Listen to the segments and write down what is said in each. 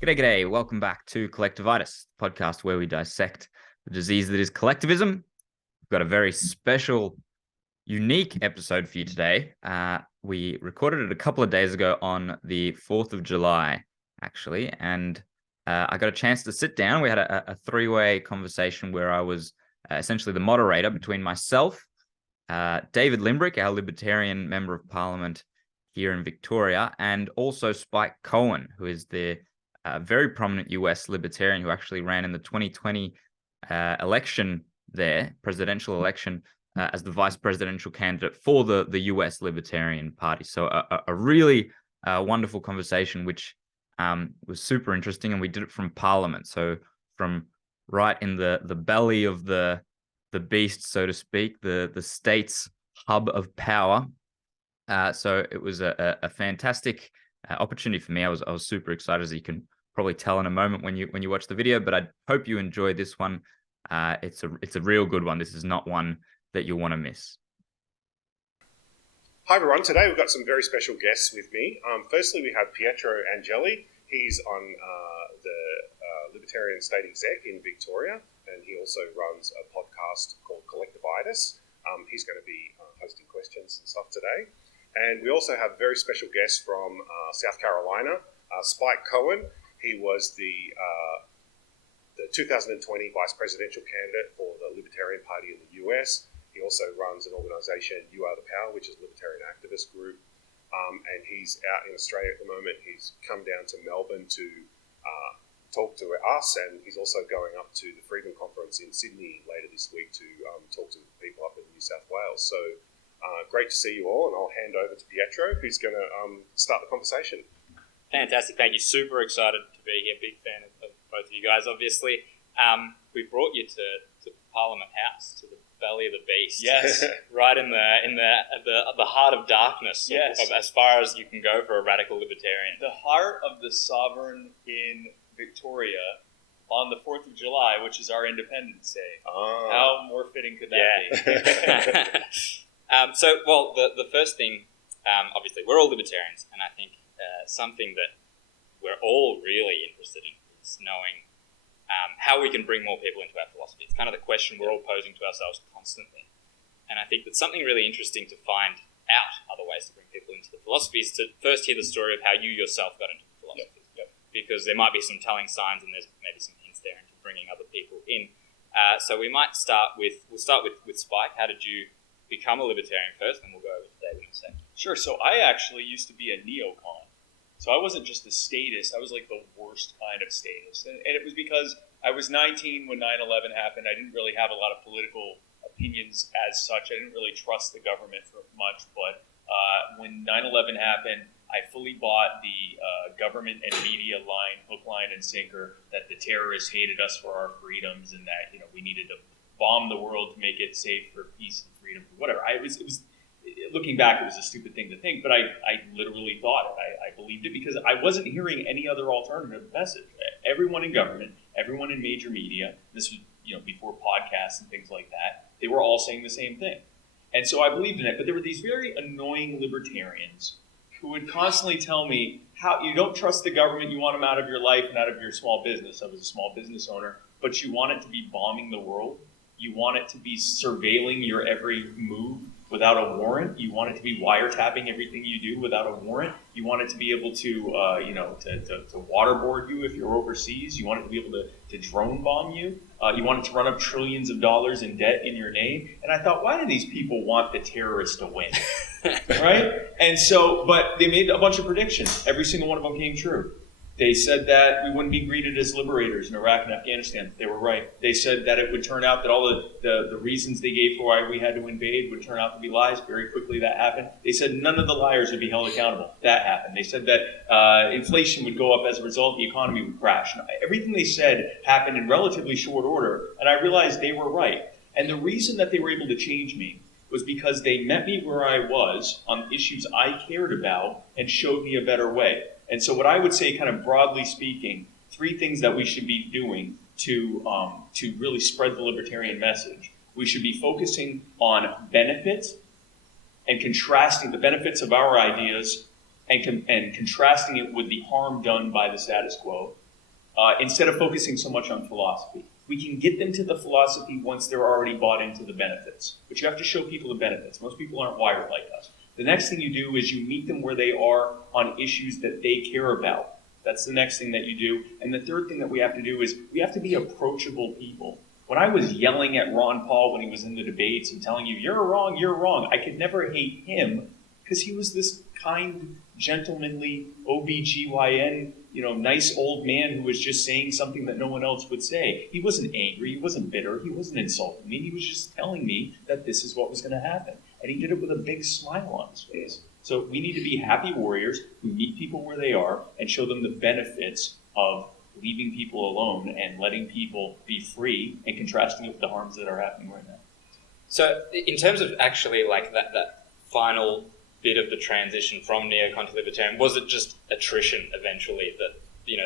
G'day. Welcome back to Collectivitis, the podcast where we dissect the disease that is collectivism. We've got a very special, unique episode for you today. We recorded it a couple of days ago on the 4th of July, actually, and I got a chance to sit down. We had a three-way conversation where I was essentially the moderator between myself, David Limbrick, our Libertarian Member of Parliament here in Victoria, and also Spike Cohen, who is the very prominent US Libertarian who actually ran in the 2020 election there, presidential election, as the vice presidential candidate for the US Libertarian Party. So a really wonderful conversation, which was super interesting. And we did it from Parliament. So from right in the belly of the beast, so to speak, the state's hub of power. So it was a fantastic opportunity for me. I was super excited, as you can probably tell in a moment when you watch the video. But I hope you enjoy this one. It's a real good one. This is not one that you'll want to miss. Hi everyone. Today we've got some very special guests with me. Firstly, we have Pietro Angeli. He's on the Libertarian State Exec in Victoria, and he also runs a podcast called Collectivitis. He's going to be hosting questions and stuff today. And we also have very special guests from South Carolina, Spike Cohen. He was the 2020 vice presidential candidate for the Libertarian Party in the US. He also runs an organisation, You Are the Power, which is a Libertarian activist group. And he's out in Australia at the moment. He's come down to Melbourne to talk to us, and he's also going up to the Freedom Conference in Sydney later this week to talk to people up in New South Wales. So great to see you all, and I'll hand over to Pietro, who's going to start the conversation. Fantastic. Thank you. Super excited to be here. Big fan of both of you guys, obviously. We brought you to Parliament House, to the belly of the beast. Yes. Right in the heart of darkness. Yes. As far as you can go for a radical libertarian. The heart of the sovereign in Victoria on the 4th of July, which is our Independence Day. Oh. How more fitting could that be? The first thing, obviously, we're all libertarians, and I think something that we're all really interested in is knowing how we can bring more people into our philosophy. It's kind of the question we're all posing to ourselves constantly. And I think that something really interesting to find out other ways to bring people into the philosophy is to first hear the story of how you yourself got into the philosophy. Yep. Because there might be some telling signs, and there's maybe some hints there into bringing other people in. So we'll start with Spike. How did you become a libertarian first, and we'll go over to David in a second. Sure. So I actually used to be a neocon. So I wasn't just a statist. I was like the worst kind of statist. And it was because I was 19 when 9/11 happened. I didn't really have a lot of political opinions as such. I didn't really trust the government for much. But when 9/11 happened, I fully bought the government and media line, hook, line, and sinker, that the terrorists hated us for our freedoms, and that we needed to bomb the world to make it safe for peace and freedom, whatever. It was looking back, it was a stupid thing to think, but I literally thought it. I believed it because I wasn't hearing any other alternative message. Everyone in government, everyone in major media, this was before podcasts and things like that, they were all saying the same thing. And so I believed in it, but there were these very annoying libertarians who would constantly tell me how you don't trust the government, you want them out of your life and out of your small business. I was a small business owner, but you want it to be bombing the world. You want it to be surveilling your every move without a warrant. You want it to be wiretapping everything you do without a warrant. You want it to be able to, to waterboard you if you're overseas. You want it to be able to drone bomb you. You want it to run up trillions of dollars in debt in your name. And I thought, why do these people want the terrorists to win? Right? And so, but they made a bunch of predictions. Every single one of them came true. They said that we wouldn't be greeted as liberators in Iraq and Afghanistan. They were right. They said that it would turn out that all the reasons they gave for why we had to invade would turn out to be lies. Very quickly that happened. They said none of the liars would be held accountable. That happened. They said that inflation would go up as a result, the economy would crash. Now, everything they said happened in relatively short order, and I realized they were right. And the reason that they were able to change me was because they met me where I was on issues I cared about and showed me a better way. And so what I would say, kind of broadly speaking, 3 things that we should be doing to really spread the libertarian message. We should be focusing on benefits and contrasting the benefits of our ideas and contrasting it with the harm done by the status quo. instead of focusing so much on philosophy. We can get them to the philosophy once they're already bought into the benefits. But you have to show people the benefits. Most people aren't wired like us. The next thing you do is you meet them where they are on issues that they care about. That's the next thing that you do. And the third thing that we have to do is we have to be approachable people. When I was yelling at Ron Paul when he was in the debates and telling you, you're wrong, I could never hate him because he was this kind, gentlemanly, OBGYN, nice old man who was just saying something that no one else would say. He wasn't angry, he wasn't bitter, he wasn't insulting me, he was just telling me that this is what was going to happen. And he did it with a big smile on his face. So we need to be happy warriors who meet people where they are and show them the benefits of leaving people alone and letting people be free and contrasting it with the harms that are happening right now. So in terms of actually like that final bit of the transition from neocon to libertarian, was it just attrition eventually that,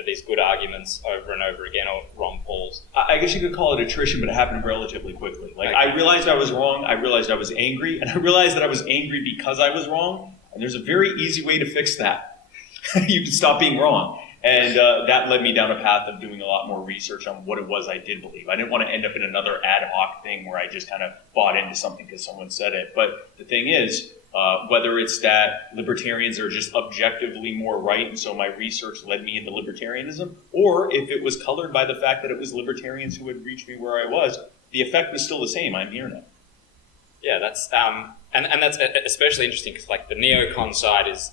these good arguments over and over again, or Ron Paul's? I guess you could call it attrition, but it happened relatively quickly. Like, okay. I realized I was wrong, I realized I was angry, and I realized that I was angry because I was wrong, and there's a very easy way to fix that. You can stop being wrong. And that led me down a path of doing a lot more research on what it was I did believe. I didn't want to end up in another ad hoc thing where I just kind of bought into something because someone said it. But the thing is, whether it's that libertarians are just objectively more right, and so my research led me into libertarianism, or if it was colored by the fact that it was libertarians who had reached me where I was, the effect was still the same. I'm here now. Yeah, that's and that's especially interesting because like the neocon side is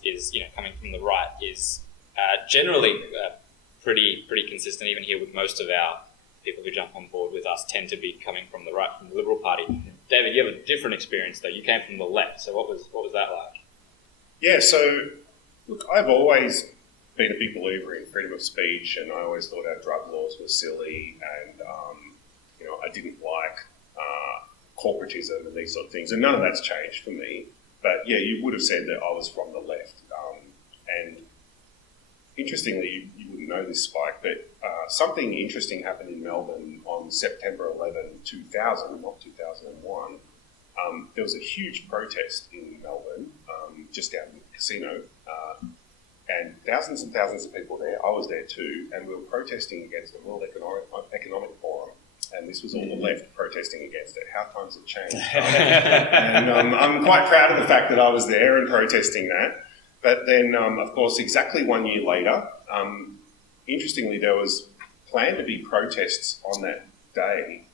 coming from the right is generally pretty consistent. Even here with most of our people who jump on board with us tend to be coming from the right, from the Liberal Party. David, you have a different experience though. You came from the left, so what was that like? Yeah, so look, I've always been a big believer in freedom of speech, and I always thought our drug laws were silly, and I didn't like corporatism and these sort of things, and none of that's changed for me. But yeah, you would have said that I was from the left, and interestingly, you wouldn't know this, Spike, but something interesting happened in Melbourne on September 11, 2000, not 2001. There was a huge protest in Melbourne, just out in the casino, and thousands and thousands of people there. I was there too, and we were protesting against the World Economic Forum, and this was all the left protesting against it. How times have changed. And I'm quite proud of the fact that I was there and protesting that. But then, of course, exactly 1 year later, interestingly, there was planned to be protests on that day,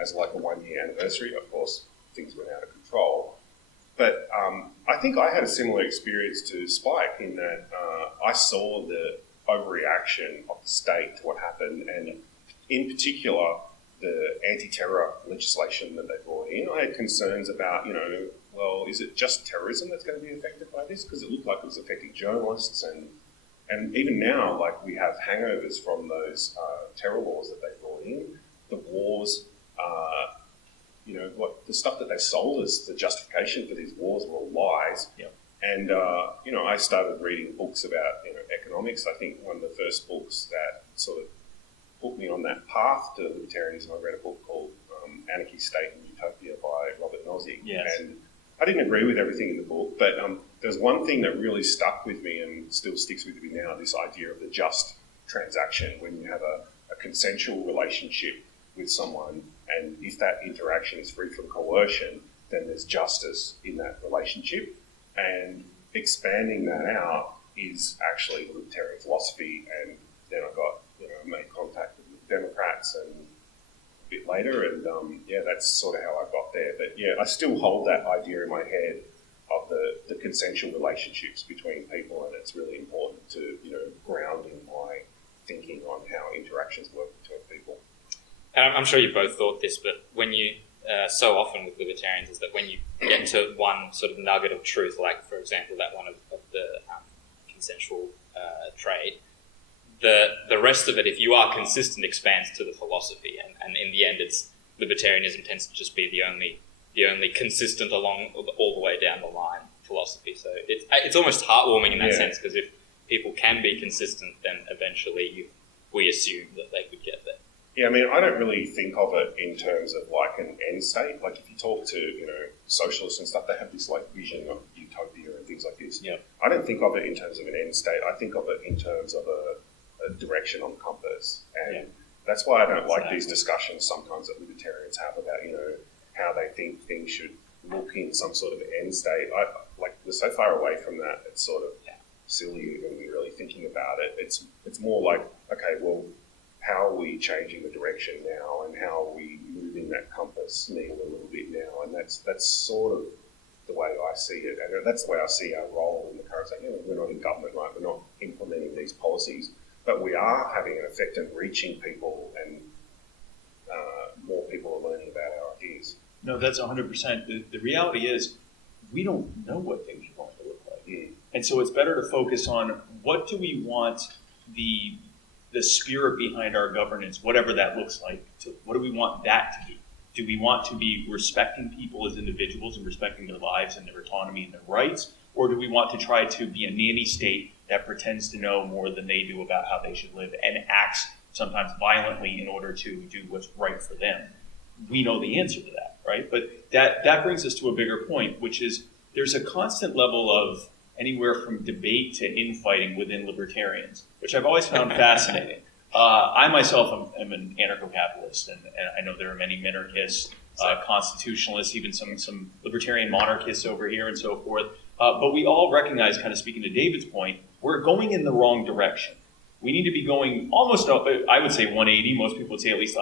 as like a 1 year anniversary. Of course, things went out of control. But I think I had a similar experience to Spike in that I saw the overreaction of the state to what happened, and in particular, the anti-terror legislation that they brought in. I had concerns about, well, is it just terrorism that's going to be affected by this? Because it looked like it was affecting journalists, and even now, like, we have hangovers from those terror laws that they brought in. The wars, what the stuff that they sold us, the justification for these wars were all lies. Yep. And I started reading books about economics. I think one of the first books that sort of put me on that path to libertarianism, I read a book called Anarchy, State and Utopia by Robert Nozick. Yes. And I didn't agree with everything in the book, but there's one thing that really stuck with me and still sticks with me now, this idea of the just transaction, when you have a consensual relationship with someone, and if that interaction is free from coercion, then there's justice in that relationship. And expanding that out is actually libertarian philosophy. And then I got, made contact with Democrats and a bit later, and that's sort of how I got there. But yeah, I still hold that idea in my head of the consensual relationships between people, and it's really important to ground in my thinking on how interactions work between people. And I'm sure you both thought this, but when you so often with libertarians is that when you get to one sort of nugget of truth, like for example that one of the consensual trade, the rest of it, if you are consistent, expands to the philosophy, and in the end, it's libertarianism tends to just be the only consistent along all the way down the line philosophy. So it's almost heartwarming in that sense, because if people can be consistent, then eventually we assume that they could get there. Yeah, I mean, I don't really think of it in terms of like an end state. Like if you talk to socialists and stuff, they have this like vision of utopia and things like this. Yeah. I don't think of it in terms of an end state. I think of it in terms of a a direction on the compass. And that's why I don't like these discussions sometimes that libertarians have about, how they think things should look in some sort of end state. We're so far away from that, it's sort of silly when we're really thinking about it. It's more like, okay, well, how are we changing the direction now, and how are we moving that compass needle a little bit now? And that's sort of the way I see it, and that's the way I see our role in the current state. We're not in government, right? We're not implementing these policies, but we are having an effect in reaching people, and more people are learning about our ideas. No, that's 100%. The reality is, we don't know what things are going to look like. And so it's better to focus on what do we want the spirit behind our governance, whatever that looks like, what do we want that to be? Do we want to be respecting people as individuals and respecting their lives and their autonomy and their rights? Or do we want to try to be a nanny state that pretends to know more than they do about how they should live and acts sometimes violently in order to do what's right for them? We know the answer to that, right? But that brings us to a bigger point, which is there's a constant level of anywhere from debate to infighting within libertarians, which I've always found fascinating. I myself am an anarcho-capitalist, and I know there are many minarchists, constitutionalists, even some libertarian monarchists over here and so forth. But we all recognize, kind of speaking to David's point, we're going in the wrong direction. We need to be going almost, I would say 180. Most people would say at least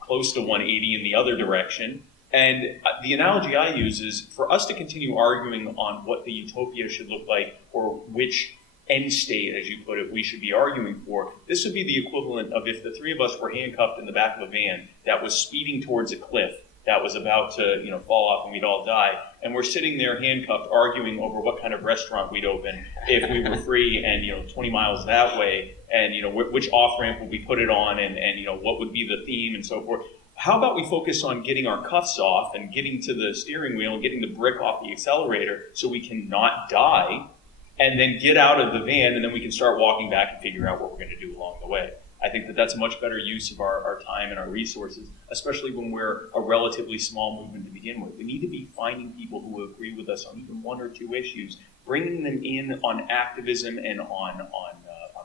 close to 180 in the other direction. And the analogy I use is for us to continue arguing on what the utopia should look like, or which end state, as you put it, we should be arguing for. This would be the equivalent of if the three of us were handcuffed in the back of a van that was speeding towards a cliff that was about to, fall off and we'd all die. And we're sitting there handcuffed, arguing over what kind of restaurant we'd open if we were free and, 20 miles that way, and, which off-ramp would we put it on, and what would be the theme and so forth. How about we focus on getting our cuffs off and getting to the steering wheel and getting the brick off the accelerator so we can not die, and then get out of the van, and then we can start walking back and figure out what we're going to do along the way. I think that's a much better use of our time and our resources, especially when we're a relatively small movement to begin with. We need to be finding people who agree with us on even one or two issues, bringing them in on activism and on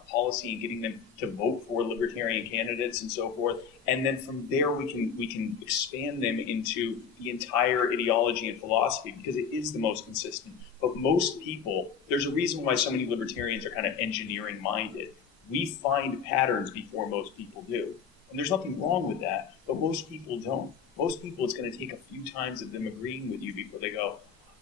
policy, and getting them to vote for libertarian candidates and so forth. And then from there, we can expand them into the entire ideology and philosophy, because it is the most consistent. But most people, there's a reason why so many libertarians are kind of engineering minded. We find patterns before most people do. And there's nothing wrong with that, but most people don't. Most people, it's going to take a few times of them agreeing with you before they go,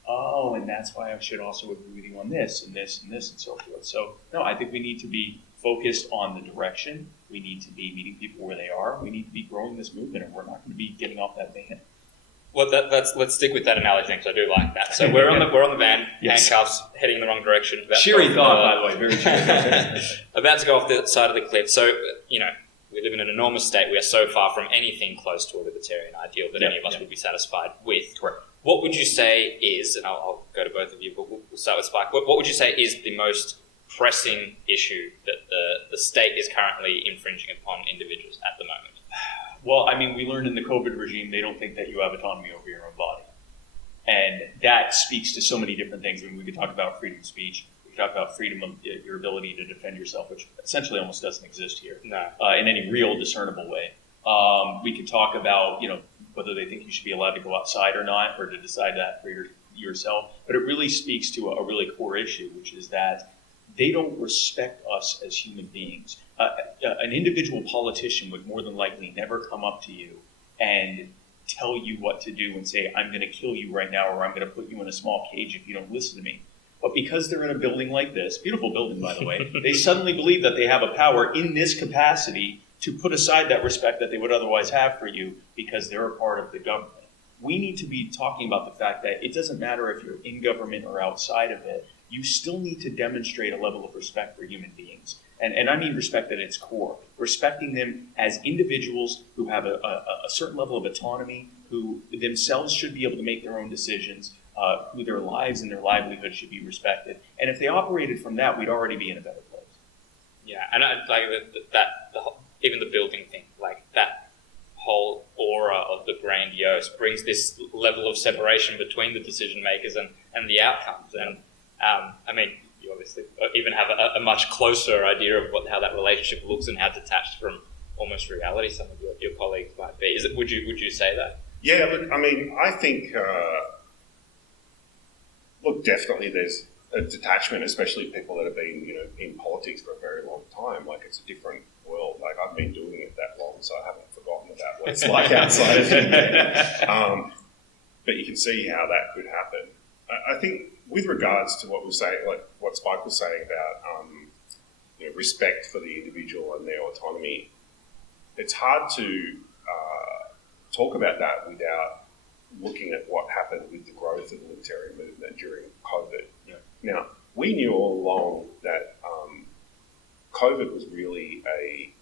oh, and that's why I should also agree with you on this and this and this and so forth. So, no, I think we need to be focused on the direction. We need to be meeting people where they are. We need to be growing this movement, and we're not going to be getting off that van. Well, let's stick with that analogy, because I do like that. So we're on the van, yes. Handcuffs, heading in the wrong direction. Cheery thought, by the way, very cheery. About to go off the side of the cliff. So, we live in an enormous state. We are so far from anything close to a libertarian ideal that any of us would be satisfied with. Correct. What would you say is, and I'll go to both of you, but we'll start with Spike. What would you say is the most pressing issue that the state is currently infringing upon individuals at the moment? Well, I mean, we learned in the COVID regime, they don't think that you have autonomy over your own body. And that speaks to so many different things. I mean, we could talk about freedom of speech. We could talk about freedom of your ability to defend yourself, which essentially almost doesn't exist here in any real discernible way. We could talk about, whether they think you should be allowed to go outside or not, or to decide that for yourself. But it really speaks to a really core issue, which is that they don't respect us as human beings. An individual politician would more than likely never come up to you and tell you what to do and say, I'm going to kill you right now, or I'm going to put you in a small cage if you don't listen to me. But because they're in a building like this, beautiful building, by the way, they suddenly believe that they have a power in this capacity to put aside that respect that they would otherwise have for you because they're a part of the government. We need to be talking about the fact that it doesn't matter if you're in government or outside of it, you still need to demonstrate a level of respect for human beings. And I mean respect at its core, respecting them as individuals who have a certain level of autonomy, who themselves should be able to make their own decisions, who their lives and their livelihood should be respected. And if they operated from that, we'd already be in a better place. Yeah, and even the building thing, like that whole aura of the grandiose brings this level of separation between the decision makers and the outcomes. And I mean, you obviously even have a much closer idea of how that relationship looks and how detached from almost reality some of your colleagues might be. Would you say that? Yeah, look, I mean, I think, look, definitely there's a detachment, especially people that have been, in politics for a very long time. Like, it's a different world. Like, I've been doing it that long, so I haven't forgotten about what it's like outside of it. But you can see how that could happen. I think with regards to what what Spike was saying about respect for the individual and their autonomy, it's hard to talk about that without looking at what happened with the growth of the libertarian movement during COVID. Yeah. Now, we knew all along that COVID was really a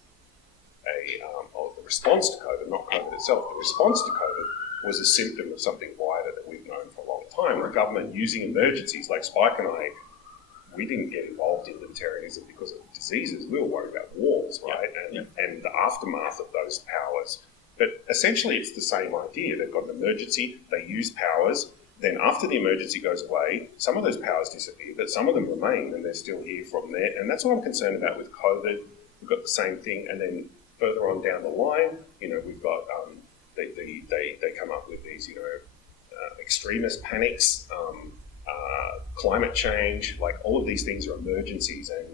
response to COVID, not COVID itself. The response to COVID was a symptom of something wider that we've known for a long time. The government using emergencies, like Spike and I, we didn't get involved in libertarianism because of diseases. We were worried about wars, right? And the aftermath of those powers. But essentially, it's the same idea. They've got an emergency, they use powers, then after the emergency goes away, some of those powers disappear, but some of them remain and they're still here from there. And that's what I'm concerned about with COVID. We've got the same thing. And then further on down the line, we've got, they come up with these, extremist panics, climate change, like all of these things are emergencies. And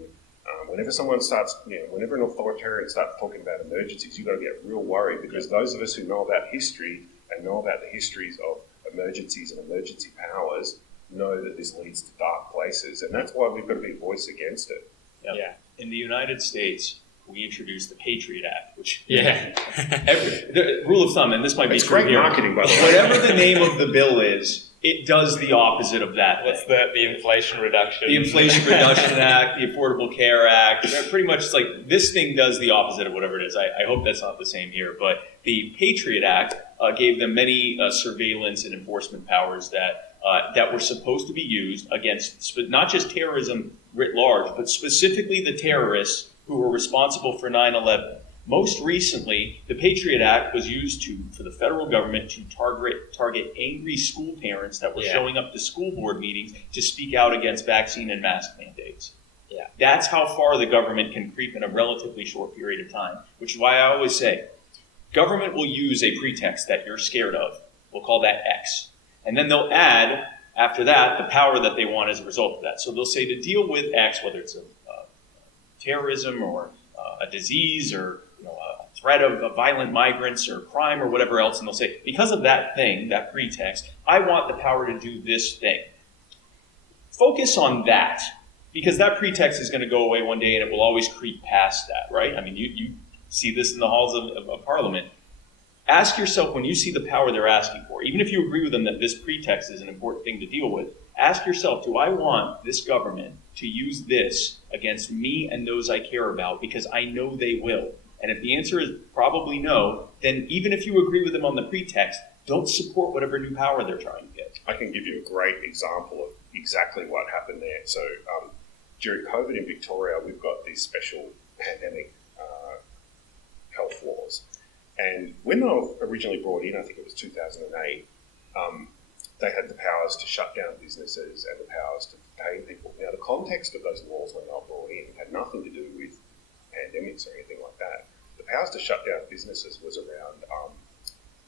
whenever someone starts, whenever an authoritarian starts talking about emergencies, you've got to get real worried, because those of us who know about history and know about the histories of emergencies and emergency powers know that this leads to dark places. And that's why we've got to be a voice against it. Yep. Yeah. In the United States, we introduced the Patriot Act, which the rule of thumb, and this might be true great here, marketing, by the way. Whatever the name of the bill is, it does the opposite of that. What's the Inflation Reduction? The Inflation Reduction Act, the Affordable Care Act. Pretty much, it's like this thing does the opposite of whatever it is. I hope that's not the same here. But the Patriot Act gave them many surveillance and enforcement powers that were supposed to be used against not just terrorism writ large, but specifically the terrorists who were responsible for 9/11. Most recently, the Patriot Act was used for the federal government to target angry school parents that were showing up to school board meetings to speak out against vaccine and mask mandates. Yeah. That's how far the government can creep in a relatively short period of time, which is why I always say, government will use a pretext that you're scared of. We'll call that X. And then they'll add, after that, the power that they want as a result of that. So they'll say to deal with X, whether it's terrorism or a disease or a threat of violent migrants or crime or whatever else, and they'll say, because of that thing, that pretext, I want the power to do this thing. Focus on that, because that pretext is going to go away one day and it will always creep past that, right? I mean, you see this in the halls of Parliament. Ask yourself, when you see the power they're asking for, even if you agree with them that this pretext is an important thing to deal with, ask yourself, do I want this government to use this against me and those I care about, because I know they will? And if the answer is probably no, then even if you agree with them on the pretext, don't support whatever new power they're trying to get. I can give you a great example of exactly what happened there. So during COVID in Victoria, we've got these special pandemic health laws. And when they were originally brought in, I think it was 2008, they had the powers to shut down businesses and the powers to detain people. Now, the context of those laws when they were brought in had nothing to do with pandemics or anything like that. The powers to shut down businesses was around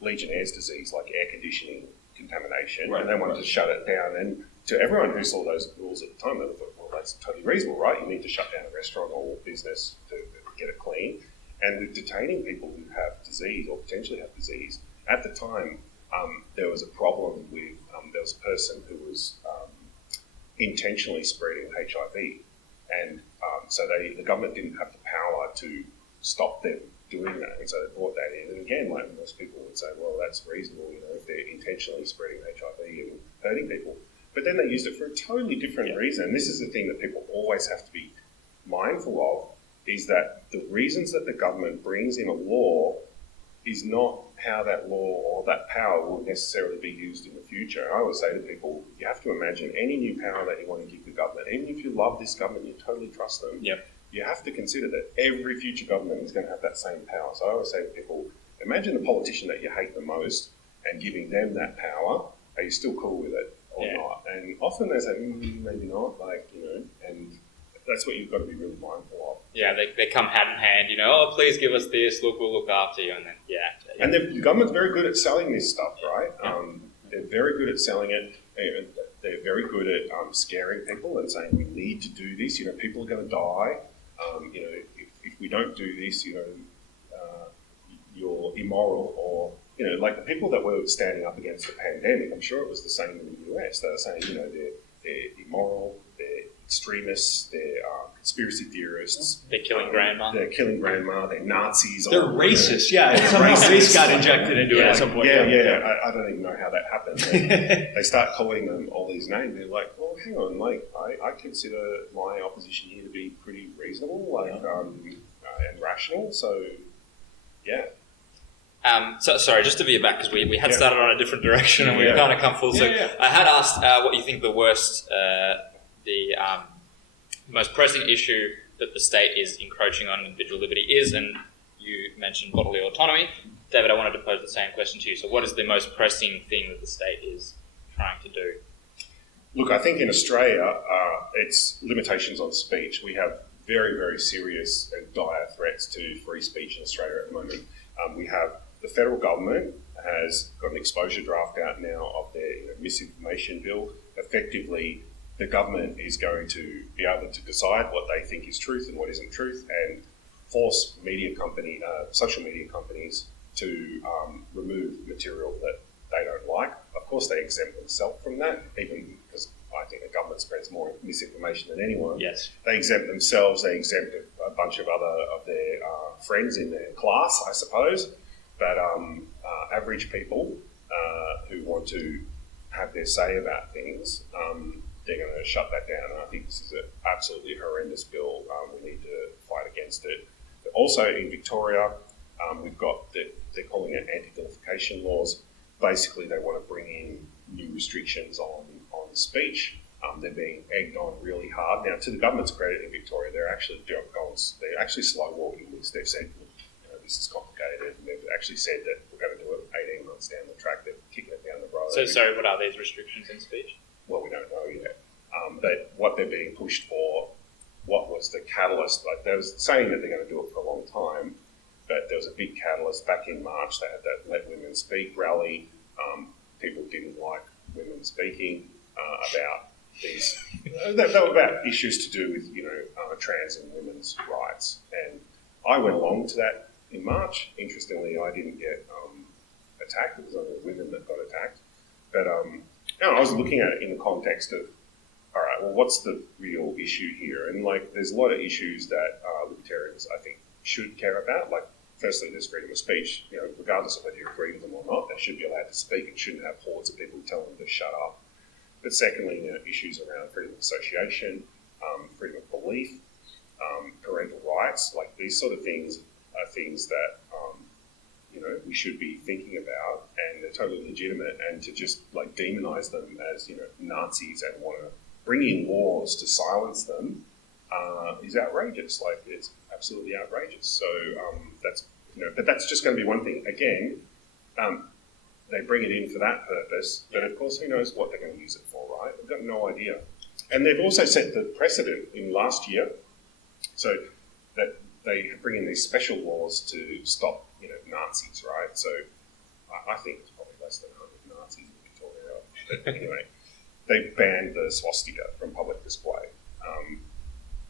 Legionnaire's disease, like air conditioning contamination, and they wanted to shut it down. And to everyone who saw those rules at the time, they thought, well, that's totally reasonable, right? You need to shut down a restaurant or business to get it clean. And with detaining people who have disease or potentially have disease, at the time, there was a problem with, there was a person who was intentionally spreading HIV. And so the government didn't have the power to stop them doing that. And so they brought that in. And again, like most people would say, well, that's reasonable, if they're intentionally spreading HIV and hurting people. But then they used it for a totally different reason. And this is the thing that people always have to be mindful of, is that the reasons that the government brings in a law is not how that law or that power will necessarily be used in the future. And I always say to people, you have to imagine any new power that you want to give the government, even if you love this government, you totally trust them, you have to consider that every future government is going to have that same power. So I always say to people, imagine the politician that you hate the most and giving them that power. Are you still cool with it? or not. And often they say, maybe not, like, you know, and that's what you've got to be really mindful of. Yeah, they come hand in hand, you know, oh, please give us this, look, we'll look after you, and then, yeah. And the government's very good at selling this stuff, right? They're very good at selling it. They're very good at scaring people and saying, we need to do this, you know, people are going to die. You know, if we don't do this, you know, you're immoral, or, you know, like the people that were standing up against the pandemic, I'm sure it was the same in the US. They were saying, you know, they're immoral, they're extremists, they're conspiracy theorists. They're killing grandma. They're killing grandma, they're Nazis. They're racist, yeah. Somehow race got injected into it at some point. Yeah. I don't even know how that happened. They start calling them all these names. They're like, well, hang on, like, I consider my opposition here to be pretty reasonable, like, and rational, so, yeah. So sorry, just to veer back, because we had started on a different direction and we've kind of come full circle. I had asked what you think the worst, the most pressing issue that the state is encroaching on individual liberty is, and you mentioned bodily autonomy. David, I wanted to pose the same question to you. So what is the most pressing thing that the state is trying to do? Look, I think in Australia, it's limitations on speech. We have very, very serious and dire threats to free speech in Australia at the moment. We have the federal government has got an exposure draft out now of their misinformation bill. Effectively, the government is going to be able to decide what they think is truth and what isn't truth, and force social media companies to remove material that they don't like. Of course, they exempt themselves from that, even because I think the government spreads more misinformation than anyone. Yes. They exempt themselves, they exempt a bunch of other of their friends in their class, I suppose. But average people who want to have their say about things, they're going to shut that down. And I think this is an absolutely horrendous bill. We need to fight against it. But also in Victoria, we've got, they're calling it anti-vilification laws. Basically, they want to bring in new restrictions on speech. They're being egged on really hard. Now, to the government's credit in Victoria, they're actually slow walking this. They've said, this is complicated, and they've actually said that we're going to do it 18 months down the track. They're kicking it down the road. So, sorry, what are these restrictions in speech? Well, we don't know yet. But what they're being pushed for, what was the catalyst? Like, they were saying that they're going to do it for a long time, but there was a big catalyst back in March. They had that Let Women Speak rally. People didn't like women speaking about these. They were about issues to do with, trans and women's rights. And I went along to that in March. Interestingly, I didn't get attacked. It was only women that got attacked. But I was looking at it in the context of, all right, well, what's the real issue here? And there's a lot of issues that libertarians, I think, should care about. Like, firstly, there's freedom of speech. Regardless of whether you agree with them or not, they should be allowed to speak and shouldn't have hordes of people telling them to shut up. But secondly, issues around freedom of association, freedom of belief, parental rights, like these sort of things are things that we should be thinking about, and they're totally legitimate. And to just demonize them as Nazis and want to bring in laws to silence them is outrageous. Like, it's absolutely outrageous. So but that's just going to be one thing. Again, they bring it in for that purpose, but of course, who knows what they're going to use it for, right? We've got no idea. And they've also set the precedent in last year, so that they bring in these special laws to stop, Nazis, right? So I think it's probably less than 100 Nazis in Victoria. But anyway, they banned the swastika from public display.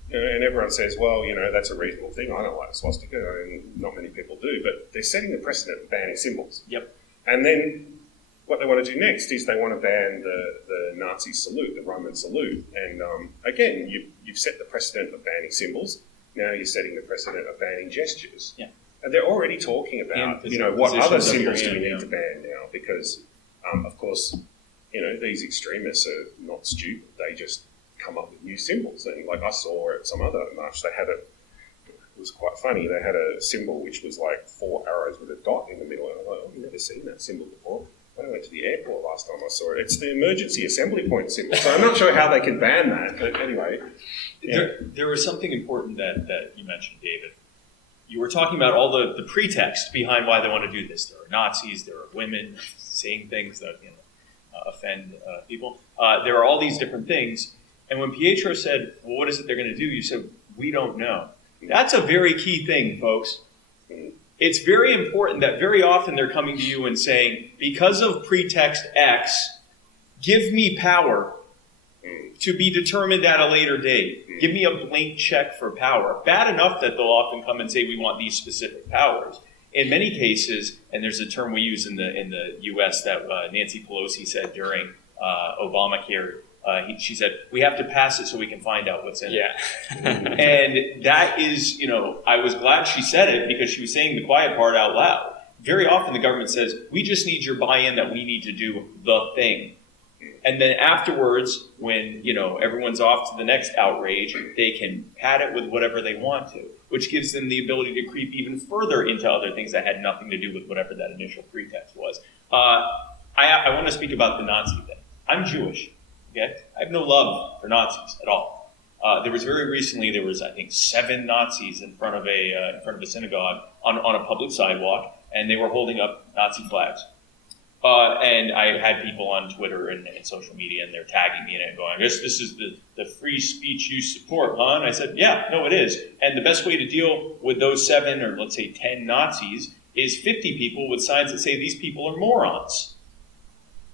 And everyone says, well, that's a reasonable thing. I don't like swastika, and not many people do, but they're setting the precedent of banning symbols. Yep. And then what they want to do next is they want to ban the Nazi salute, the Roman salute. And again, you've set the precedent of banning symbols. Now you're setting the precedent of banning gestures. Yeah. And they're already talking about, what other symbols do we need to ban now? Because, of course, these extremists are not stupid. They just come up with new symbols. And I saw at some other march, they had it was quite funny. They had a symbol which was like 4 arrows with a dot in the middle. And I'm like, I've never seen that symbol before. When I went to the airport last time I saw it, it's the emergency assembly point symbol. So I'm not sure how they can ban that. But anyway. Yeah. There was something important that you mentioned, David. You were talking about all the pretext behind why they want to do this. There are Nazis, there are women saying things that, offend people. There are all these different things. And when Pietro said, well, what is it they're going to do? You said, we don't know. That's a very key thing, folks. It's very important that very often they're coming to you and saying, because of pretext X, give me power to be determined at a later date. Give me a blank check for power. Bad enough that they'll often come and say, we want these specific powers. In many cases, and there's a term we use in the U.S. that Nancy Pelosi said during Obamacare, she said, we have to pass it so we can find out what's in it. And that is, I was glad she said it because she was saying the quiet part out loud. Very often the government says, we just need your buy-in that we need to do the thing. And then afterwards, when, everyone's off to the next outrage, they can pad it with whatever they want to, which gives them the ability to creep even further into other things that had nothing to do with whatever that initial pretext was. I want to speak about the Nazi thing. I'm Jewish. Okay? I have no love for Nazis at all. There was I think 7 Nazis in front of a synagogue on a public sidewalk, and they were holding up Nazi flags. And I had people on Twitter and social media, and they're tagging me in it and going, I guess this is the free speech you support, huh? And I said, yeah, no, it is. And the best way to deal with those 7 or let's say 10 Nazis is 50 people with signs that say these people are morons.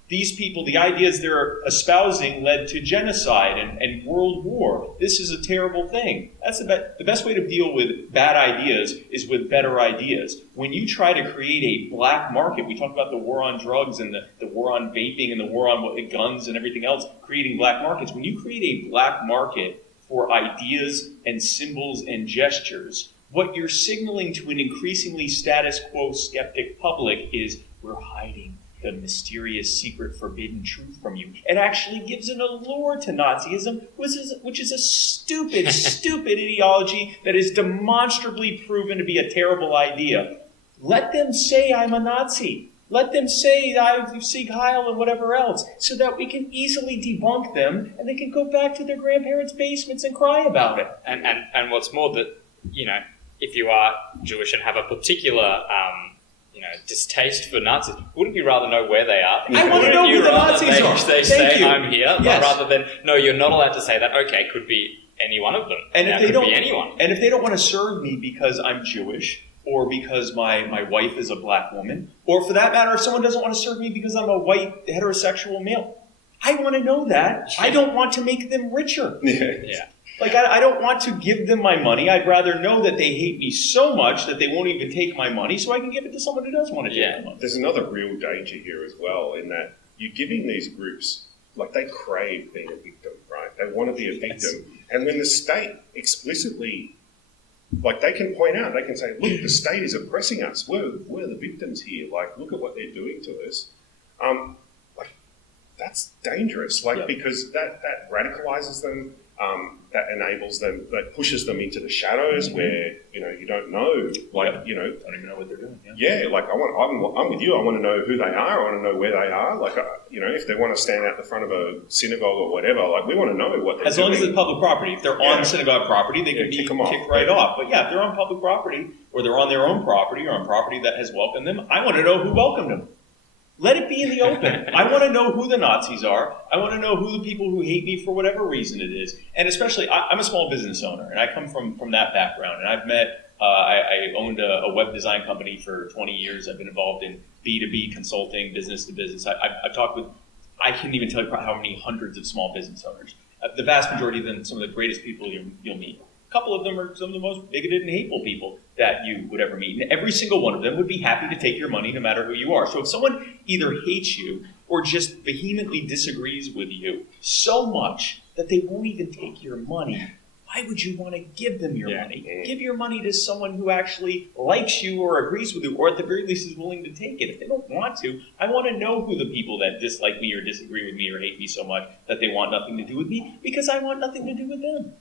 These people, the ideas they're espousing led to genocide and world war. This is a terrible thing. That's the best way to deal with bad ideas is with better ideas. When you try to create a black market, we talk about the war on drugs and the war on vaping and the war on guns and everything else, creating black markets. When you create a black market for ideas and symbols and gestures, what you're signaling to an increasingly status quo skeptic public is we're hiding the mysterious, secret, forbidden truth from you. It actually gives an allure to Nazism, which is a stupid, stupid ideology that is demonstrably proven to be a terrible idea. Let them say I'm a Nazi. Let them say I Sieg Heil and whatever else, so that we can easily debunk them and they can go back to their grandparents' basements and cry about it. And what's more, that if you are Jewish and have a particular distaste for Nazis, wouldn't you rather know where they are? I want to know who the Nazis are. They say I'm here, yes. Rather than, no, you're not allowed to say that. Okay, could be any one of them. And if they could be anyone. And if they don't want to serve me because I'm Jewish, or because my wife is a black woman, or for that matter, if someone doesn't want to serve me because I'm a white heterosexual male, I want to know that. I don't want to make them richer. Yeah. Like, I don't want to give them my money. I'd rather know that they hate me so much that they won't even take my money so I can give it to someone who does want to take my money. There's another real danger here as well, in that you're giving these groups, like, they crave being a victim, right? They want to be a victim. And when the state explicitly, like, they can point out, they can say, look, the state is oppressing us. We're the victims here. Like, look at what they're doing to us. That's dangerous, because that radicalizes them. That enables them, that pushes them into the shadows where, you don't know, don't even know what they're doing. I'm with you. I want to know who they are. I want to know where they are. Like, if they want to stand out the front of a synagogue or whatever, like, we want to know what they're doing. As long as it's public property. If they're on synagogue property, they can be kicked right off. But yeah, if they're on public property, or they're on their own property, or on property that has welcomed them, I want to know who welcomed them. Let it be in the open. I want to know who the Nazis are. I want to know who the people who hate me for whatever reason it is. And especially, I'm a small business owner, and I come from that background. And I've met, I owned a web design company for 20 years. I've been involved in B2B consulting, business to business. I've talked with, I can't even tell you how many hundreds of small business owners. The vast majority of them, some of the greatest people you'll meet. A couple of them are some of the most bigoted and hateful people that you would ever meet. And every single one of them would be happy to take your money no matter who you are. So if someone either hates you or just vehemently disagrees with you so much that they won't even take your money, why would you want to give them your money? Give your money to someone who actually likes you or agrees with you, or at the very least is willing to take it. If they don't want to, I want to know who the people that dislike me or disagree with me or hate me so much that they want nothing to do with me, because I want nothing to do with them.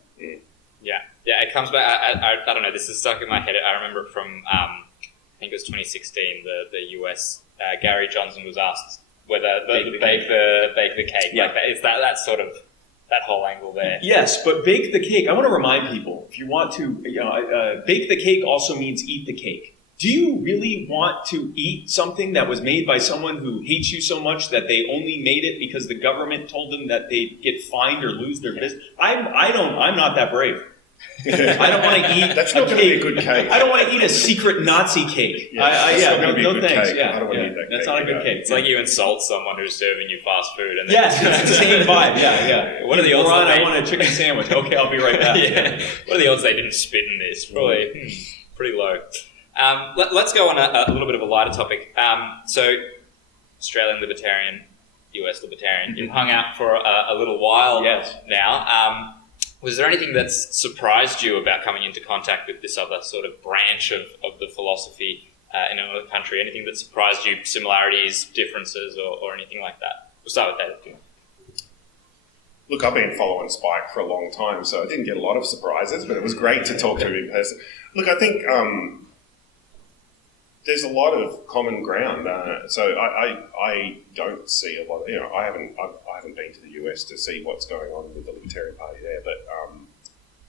Yeah, it comes back. I don't know. This is stuck in my head. I remember from I think it was 2016. The US Gary Johnson was asked whether bake the cake. Yeah. Like that. Is that sort of that whole angle there? Yes, but bake the cake. I want to remind people, if you want to, bake the cake also means eat the cake. do you really want to eat something that was made by someone who hates you so much that they only made it because the government told them that they'd get fined or lose their business? I'm not that brave. I don't want to eat. That's not going to be a good cake. I don't want to eat a secret Nazi cake. That's not going to be a good thanks. cake. Yeah, I don't want to eat that that's cake. not a good cake. It's like you insult someone who's serving you fast food, and then Yes, it's the same vibe. Yeah. What are the odds? I want a chicken sandwich. Okay, I'll be right back. Yeah. What are the odds they didn't spit in this? Probably pretty low. Let's go on a little bit of a lighter topic. So, Australian Libertarian, US Libertarian, you've hung out for a little while now. Was there anything that's surprised you about coming into contact with this other sort of branch of the philosophy in another country? Anything that surprised you, similarities, differences, or anything like that? We'll start with that. Look, I've been following Spike for a long time, so I didn't get a lot of surprises, but it was great to talk to him in person. Look, I think there's a lot of common ground. So I don't see a lot of, I haven't been to the US to see what's going on with the Libertarian Party there, but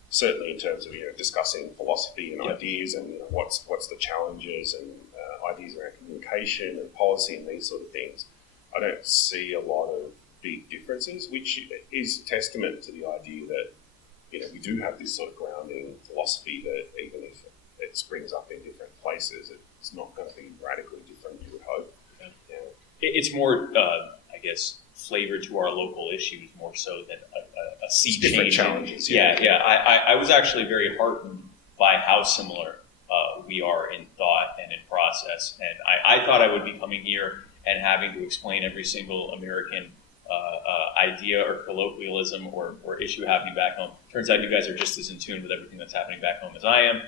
certainly in terms of discussing philosophy and ideas and what's the challenges and ideas around communication and policy and these sort of things, I don't see a lot of big differences, which is testament to the idea that we do have this sort of grounding philosophy that even if it springs up in different places, it's not going to be radically different, you would hope. Yeah. It's more, I guess, flavor to our local issues more so than a sea change. Different challenges. Yeah. I was actually very heartened by how similar we are in thought and in process. And I thought I would be coming here and having to explain every single American idea or colloquialism or issue happening back home. Turns out you guys are just as in tune with everything that's happening back home as I am.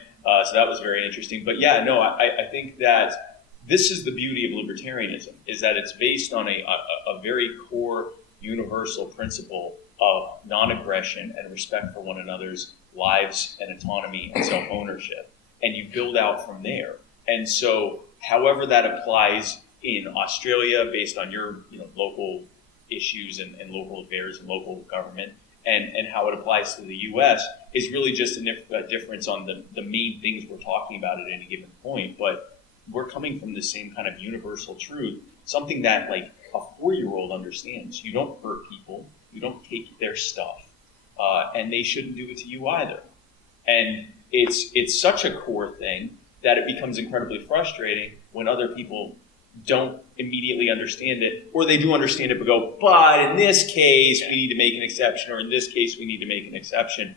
So that was very interesting. But I think that this is the beauty of libertarianism, is that it's based on a very core universal principle of non-aggression and respect for one another's lives and autonomy and self-ownership. And you build out from there. And so however that applies in Australia based on your local issues and local affairs and local government, and how it applies to the U.S. is really just a difference on the main things we're talking about at any given point. But we're coming from the same kind of universal truth, something that like a 4-year-old understands. You don't hurt people, you don't take their stuff, and they shouldn't do it to you either. And it's such a core thing that it becomes incredibly frustrating when other people don't immediately understand it, or they do understand it but go, but in this case we need to make an exception, or in this case we need to make an exception.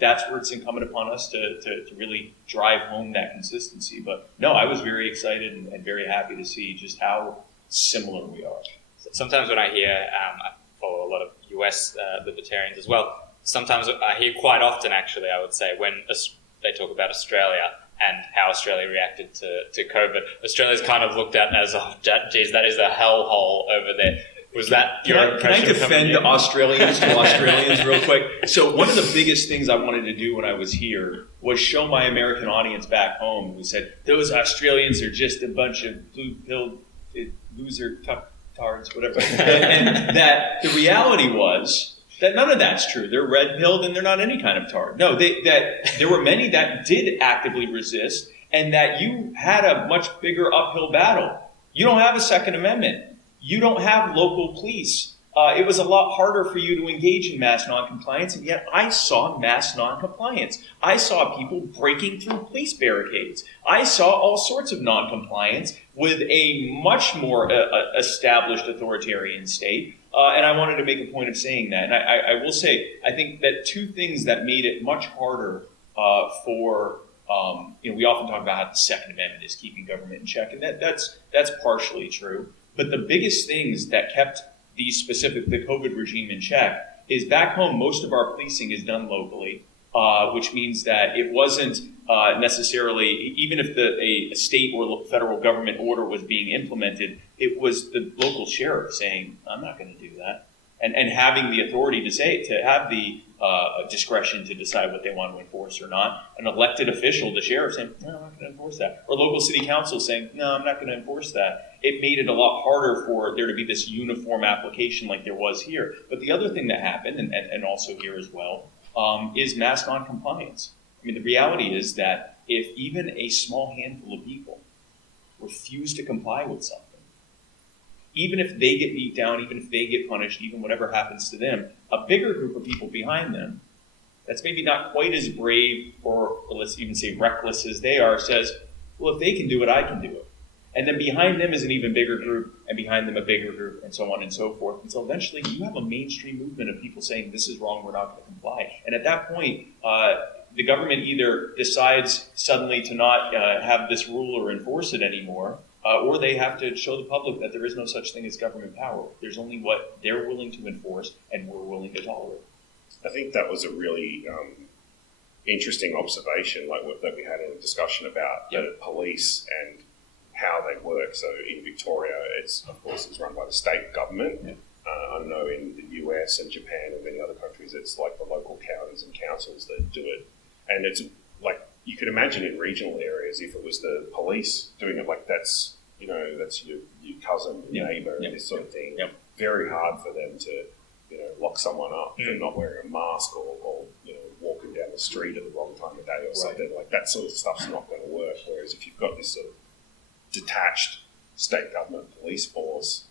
That's where it's incumbent upon us to really drive home that consistency. But no, I was very excited and very happy to see just how similar we are. Sometimes when I hear, I follow a lot of US libertarians as well, sometimes I hear quite often actually, I would say, when they talk about Australia and how Australia reacted to COVID. Australia's kind of looked at as, oh, geez, that is a hellhole over there. Was that your impression? Can I defend Australians to Australians real quick? So one of the biggest things I wanted to do when I was here was show my American audience back home who said, those Australians are just a bunch of blue-pilled loser tards, whatever. And that the reality was that none of that's true. They're red-pilled and they're not any kind of tard. No, that there were many that did actively resist, and that you had a much bigger uphill battle. You don't have a Second Amendment. You don't have local police. It was a lot harder for you to engage in mass noncompliance, and yet I saw mass noncompliance. I saw people breaking through police barricades. I saw all sorts of noncompliance with a much more established authoritarian state. And I wanted to make a point of saying that. And I will say, I think that two things that made it much harder for, we often talk about how the Second Amendment is keeping government in check, and that's partially true. But the biggest things that kept the COVID regime in check is back home, most of our policing is done locally, which means that it wasn't necessarily, even if a state or federal government order was being implemented, it was the local sheriff saying, I'm not going to do that. And having the authority to have the discretion to decide what they want to enforce or not. An elected official, the sheriff, saying, no, I'm not going to enforce that. Or local city council saying, no, I'm not going to enforce that. It made it a lot harder for there to be this uniform application like there was here. But the other thing that happened, and also here as well, is mass noncompliance. I mean, the reality is that if even a small handful of people refuse to comply with something, even if they get beat down, even if they get punished, even whatever happens to them, a bigger group of people behind them that's maybe not quite as brave or let's even say reckless as they are says, well, if they can do it, I can do it. And then behind them is an even bigger group, and behind them a bigger group, and so on and so forth. And so eventually you have a mainstream movement of people saying this is wrong, we're not going to comply. And at that point, the government either decides suddenly to not have this rule or enforce it anymore, or they have to show the public that there is no such thing as government power. There's only what they're willing to enforce and we're willing to tolerate. I think that was a really interesting observation, like that we had in a discussion about the police and how they work. So in Victoria, it's run by the state government. I know in the US and Japan and many other countries, it's like the local counties and councils that do it. And it's like, you could imagine in regional areas, if it was the police doing it, like that's your cousin, your neighbour, and this sort of thing. Very hard for them to, lock someone up for not wearing a mask or walking down the street at the wrong time of day or something. Like that sort of stuff's not going to work. Whereas if you've got this sort of detached state government police force,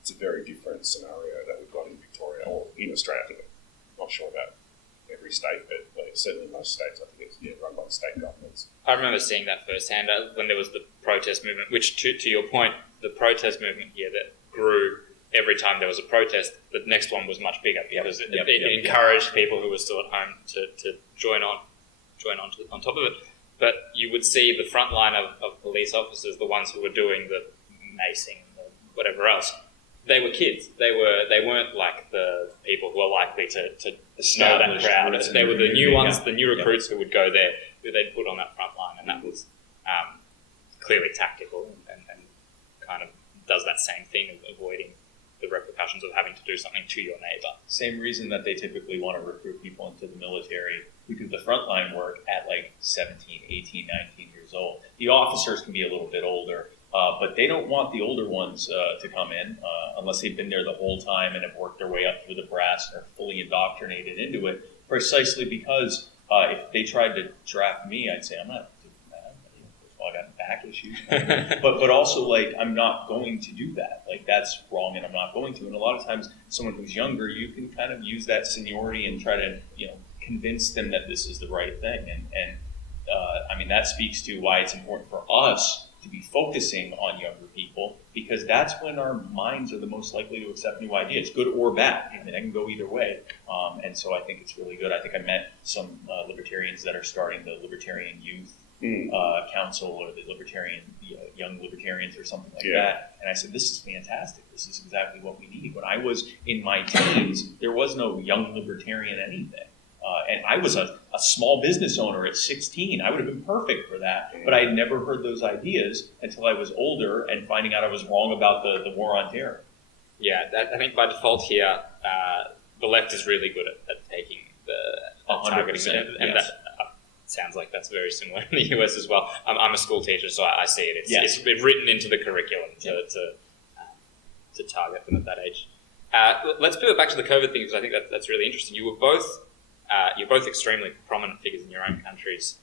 it's a very different scenario that we've got in Victoria or in Australia. I think, I'm not sure about every state, but certainly most states, I think it's run by the state governments. I remember seeing that firsthand when there was the protest movement, which to your point, the protest movement here that grew every time there was a protest, the next one was much bigger because it encouraged people who were still at home to join on top of it. But you would see the front line of police officers, the ones who were doing the macing and whatever else, they were kids. They weren't like the people who are likely to start that crowd. They were the new ones, the new recruits who would go there, who they'd put on that front line, and that was clearly tactical and kind of does that same thing of avoiding the repercussions of having to do something to your neighbor. Same reason that they typically want to recruit people into the military who do the frontline work at like 17, 18, 19 years old. The officers can be a little bit older, but they don't want the older ones to come in unless they've been there the whole time and have worked their way up through the brass and are fully indoctrinated into it, precisely because if they tried to draft me, I'd say, I'm not doing that. Well, I got back issues. but also, like, I'm not going to do that. Like, that's wrong and I'm not going to. And a lot of times, someone who's younger, you can kind of use that seniority and try to, convince them that this is the right thing. And I mean, that speaks to why it's important for us to be focusing on younger people, because that's when our minds are the most likely to accept new ideas, good or bad. I mean, it can go either way. And so I think it's really good. I think I met some libertarians that are starting the Libertarian Youth Council or the Libertarian Young Libertarians or something like that. And I said, this is fantastic. This is exactly what we need. When I was in my teens, there was no young libertarian anything. And I was a small business owner at 16. I would have been perfect for that, but I had never heard those ideas until I was older and finding out I was wrong about the war on terror. Yeah, I think by default here, the left is really good at taking the targeting, and that sounds like that's very similar in the US as well. I'm a school teacher, so I see it. It's written into the curriculum to target them at that age. Let's pivot back to the COVID thing, because I think that's really interesting. You're both extremely prominent figures in your own countries,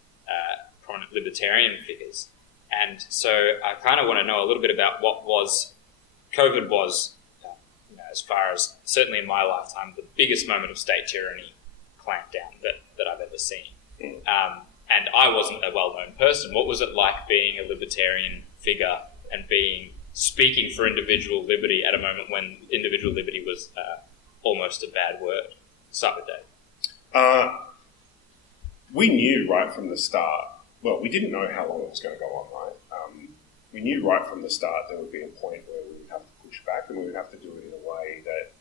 prominent libertarian figures. And so I kind of want to know a little bit about what COVID was, as far as, certainly in my lifetime, the biggest moment of state tyranny clampdown that I've ever seen. And I wasn't a well-known person. What was it like being a libertarian figure and speaking for individual liberty at a moment when individual liberty was almost a bad word? Start with Dave. We knew right from the start, well, we didn't know how long it was going to go on, right? We knew right from the start there would be a point where we would have to push back, and we would have to do it in a way that,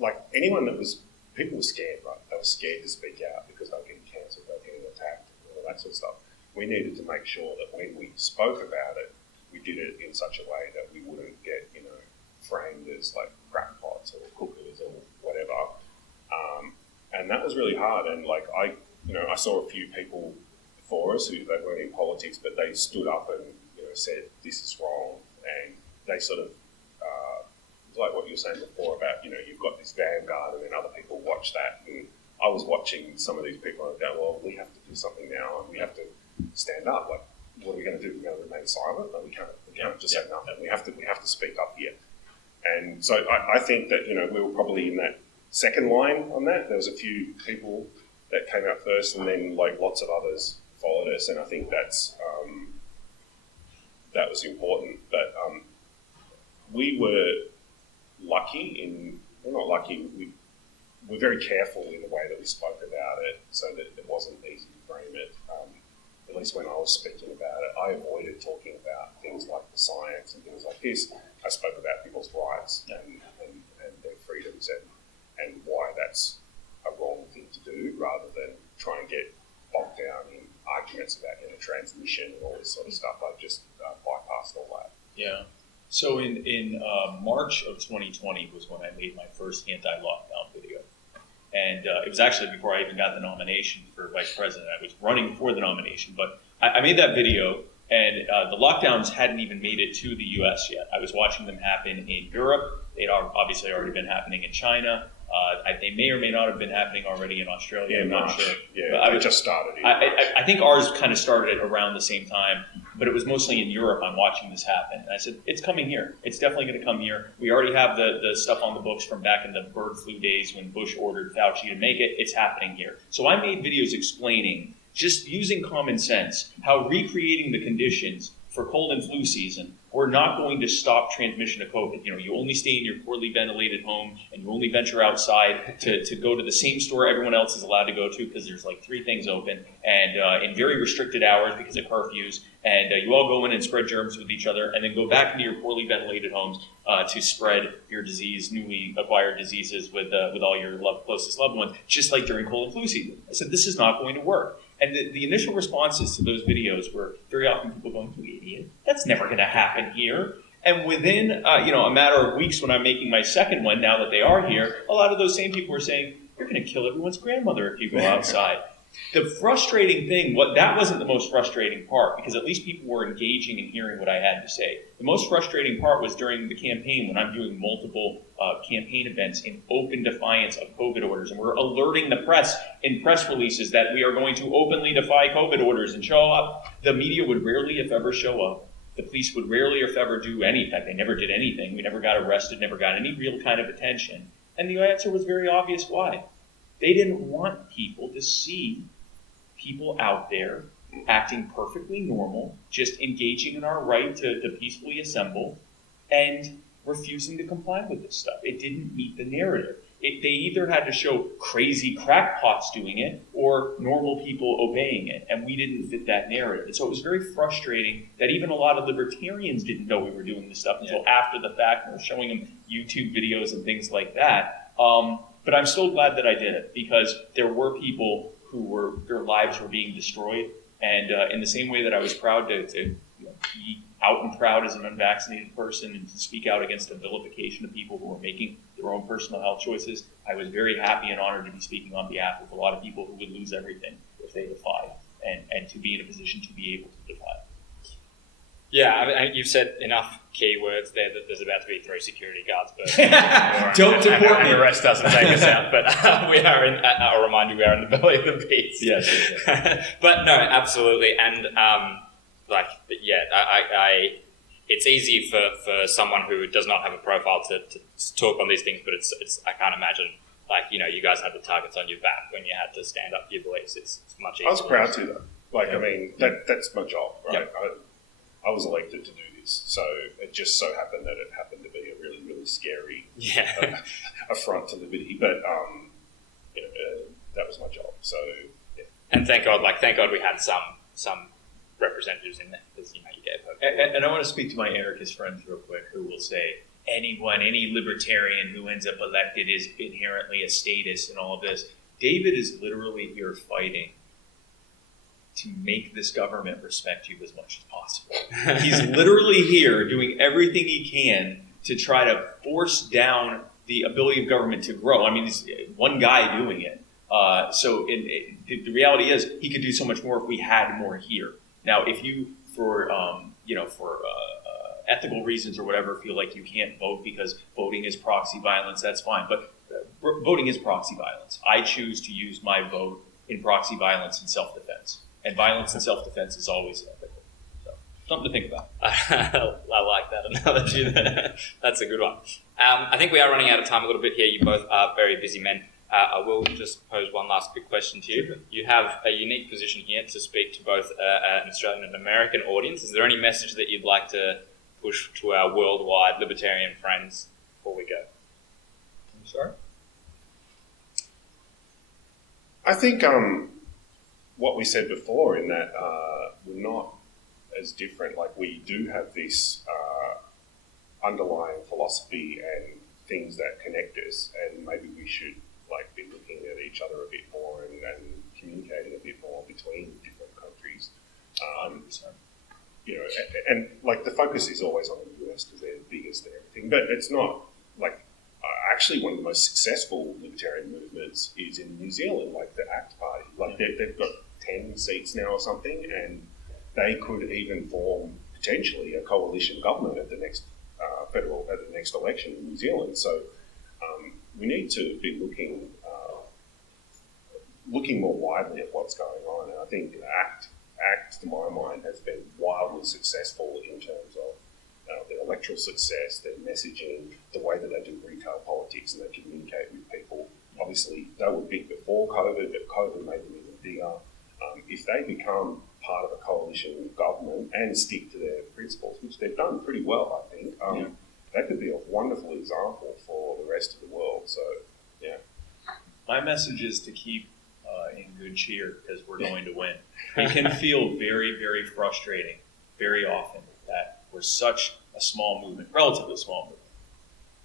like anyone people were scared, right? They were scared to speak out because they were getting cancelled, they were getting attacked, and all that sort of stuff. We needed to make sure that when we spoke about it, we did it in such a way that we wouldn't get, framed as like crackpots or cookers or whatever. And that was really hard. And like I saw a few people before us who they weren't in politics, but they stood up and said this is wrong, and they sort of like what you were saying before about you've got this vanguard and then other people watch that. And I was watching some of these people and going, well, we have to do something now, and we have to stand up. Like, what are we going to do? We're going to remain silent? No, we can't just say nothing. We have to speak up here. And so I think that, we were probably in that second line on that. There was a few people that came out first, and then like lots of others followed us, and I think that was important. But we were lucky we're not lucky, we're very careful in the way that we spoke about it, so that it wasn't easy to frame it. At least when I was speaking about it, I avoided talking about things like the science and things like this. I spoke about people's rights and their freedoms and why that's a wrong thing to do, rather than try and get bogged down in arguments about transmission and all this sort of stuff. I just bypassed all that. Yeah. So in March of 2020 was when I made my first anti-lockdown video. And it was actually before I even got the nomination for vice president. I was running for the nomination, but I made that video, and the lockdowns hadn't even made it to the U.S. yet. I was watching them happen in Europe. They'd obviously already been happening in China. They may or may not have been happening already in Australia. I'm not sure. Yeah, it just started. I think ours kind of started around the same time, but it was mostly in Europe. I'm watching this happen. And I said, it's coming here. It's definitely going to come here. We already have the stuff on the books from back in the bird flu days when Bush ordered Fauci to make it. It's happening here. So I made videos explaining, just using common sense, how recreating the conditions for cold and flu season were not going to stop transmission of COVID. You only stay in your poorly ventilated home, and you only venture outside to go to the same store everyone else is allowed to go to, because there's like 3 things open, and in very restricted hours because of curfews, and you all go in and spread germs with each other, and then go back into your poorly ventilated homes to spread your disease, newly acquired diseases with all your closest loved ones, just like during cold and flu season. I said, this is not going to work. And the initial responses to those videos were very often people going, you idiot, that's never going to happen here. And within a matter of weeks, when I'm making my second one, now that they are here, a lot of those same people were saying, you're going to kill everyone's grandmother if you go outside. The frustrating thing, that wasn't the most frustrating part, because at least people were engaging and hearing what I had to say. The most frustrating part was during the campaign, when I'm doing multiple campaign events in open defiance of COVID orders, and we're alerting the press in press releases that we are going to openly defy COVID orders and show up. The media would rarely, if ever, show up. The police would rarely, if ever, do anything. They never did anything. We never got arrested, never got any real kind of attention. And the answer was very obvious why. They didn't want people to see people out there acting perfectly normal, just engaging in our right to peacefully assemble, and refusing to comply with this stuff. It didn't meet the narrative. They either had to show crazy crackpots doing it or normal people obeying it, and we didn't fit that narrative. And so it was very frustrating that even a lot of libertarians didn't know we were doing this stuff until after the fact, and we're showing them YouTube videos and things like that. But I'm so glad that I did it, because there were people their lives were being destroyed, and in the same way that I was proud to be out and proud as an unvaccinated person and to speak out against the vilification of people who were making their own personal health choices, I was very happy and honored to be speaking on behalf of a lot of people who would lose everything if they defied, and to be in a position to be able to defy. Yeah, you've said enough keywords there that there's about to be 3 security guards, but don't deport me. The rest doesn't take us out. But we are in. I'll remind you, we are in the belly of the beast. Yes. But no, absolutely, and it's easy for someone who does not have a profile to talk on these things, but it's I can't imagine. You guys had the targets on your back when you had to stand up for your beliefs. It's much easier. I was proud to, though. I mean, that's my job, right? Yep. I was elected to do this, so it just so happened that it happened to be a really, really scary affront to liberty. But that was my job. So yeah. And thank God we had some representatives in there, because you gave hope. And I want to speak to my anarchist friends real quick, who will say any libertarian who ends up elected is inherently a statist and all of this. David is literally here fighting to make this government respect you as much as possible. He's literally here doing everything he can to try to force down the ability of government to grow. I mean, there's one guy doing it. So the reality is he could do so much more if we had more here. Now, if you, for ethical reasons or whatever, feel like you can't vote because voting is proxy violence, that's fine. But voting is proxy violence. I choose to use my vote in proxy violence and self-defense. And violence and self-defense is always ethical. So, something to think about. I like that analogy there. That's a good one. I think we are running out of time a little bit here. You both are very busy men. I will just pose one last quick question to you. You have a unique position here to speak to both an Australian and American audience. Is there any message that you'd like to push to our worldwide libertarian friends before we go? Sorry? I think what we said before, in that we're not as different. Like, we do have this underlying philosophy and things that connect us, and maybe we should be looking at each other a bit more and communicating a bit more between different countries. And the focus is always on the US because they're the biggest and everything, but it's not actually one of the most successful libertarian movements is in New Zealand, like the ACT Party. They've got 10 seats now or something, and they could even form potentially a coalition government at the next at the next election in New Zealand. So we need to be looking more widely at what's going on. And I think ACT, to my mind, has been wildly successful in terms of their electoral success, their messaging, the way that they do retail politics and they communicate with people. Obviously, they were big before COVID, but COVID made them even bigger. If they become part of a coalition government and stick to their principles, which they've done pretty well, I think, that could be a wonderful example for the rest of the world. So, yeah. My message is to keep in good cheer because we're going to win. It can feel very, very frustrating very often that we're such a small movement, relatively small movement,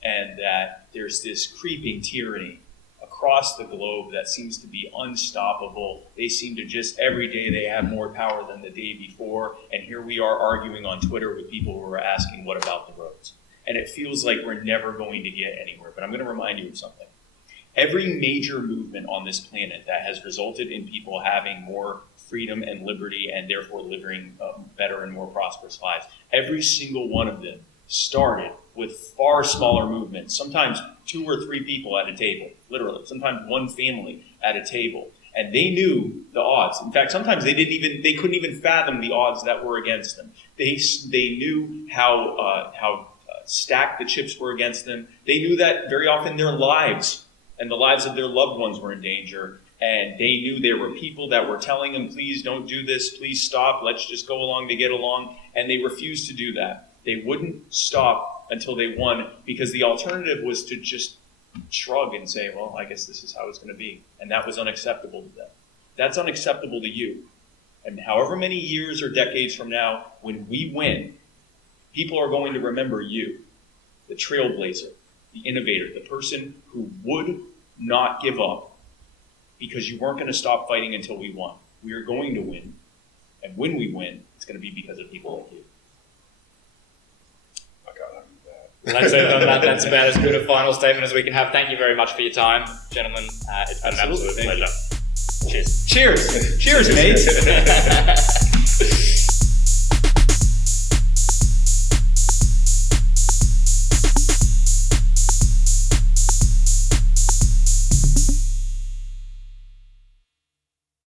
and that there's this creeping tyranny across the globe that seems to be unstoppable. They seem to just, every day they have more power than the day before, and here we are arguing on Twitter with people who are asking, what about the roads? And it feels like we're never going to get anywhere. But I'm going to remind you of something. Every major movement on this planet that has resulted in people having more freedom and liberty and therefore living better and more prosperous lives, every single one of them started with far smaller movements, sometimes 2 or 3 people at a table, literally, sometimes one family at a table. And they knew the odds. In fact, sometimes they couldn't even fathom the odds that were against them. They knew how stacked the chips were against them. They knew that very often their lives and the lives of their loved ones were in danger. And they knew there were people that were telling them, please don't do this, please stop, let's just go along to get along. And they refused to do that. They wouldn't stop until they won, because the alternative was to just shrug and say, well, I guess this is how it's going to be. And that was unacceptable to them. That's unacceptable to you. And however many years or decades from now, when we win, people are going to remember you, the trailblazer, the innovator, the person who would not give up because you weren't going to stop fighting until we won. We are going to win. And when we win, it's going to be because of people like you. That's about as good a final statement as we can have. Thank you very much for your time, gentlemen. It's been an absolute pleasure. Cheers. Cheers, mates.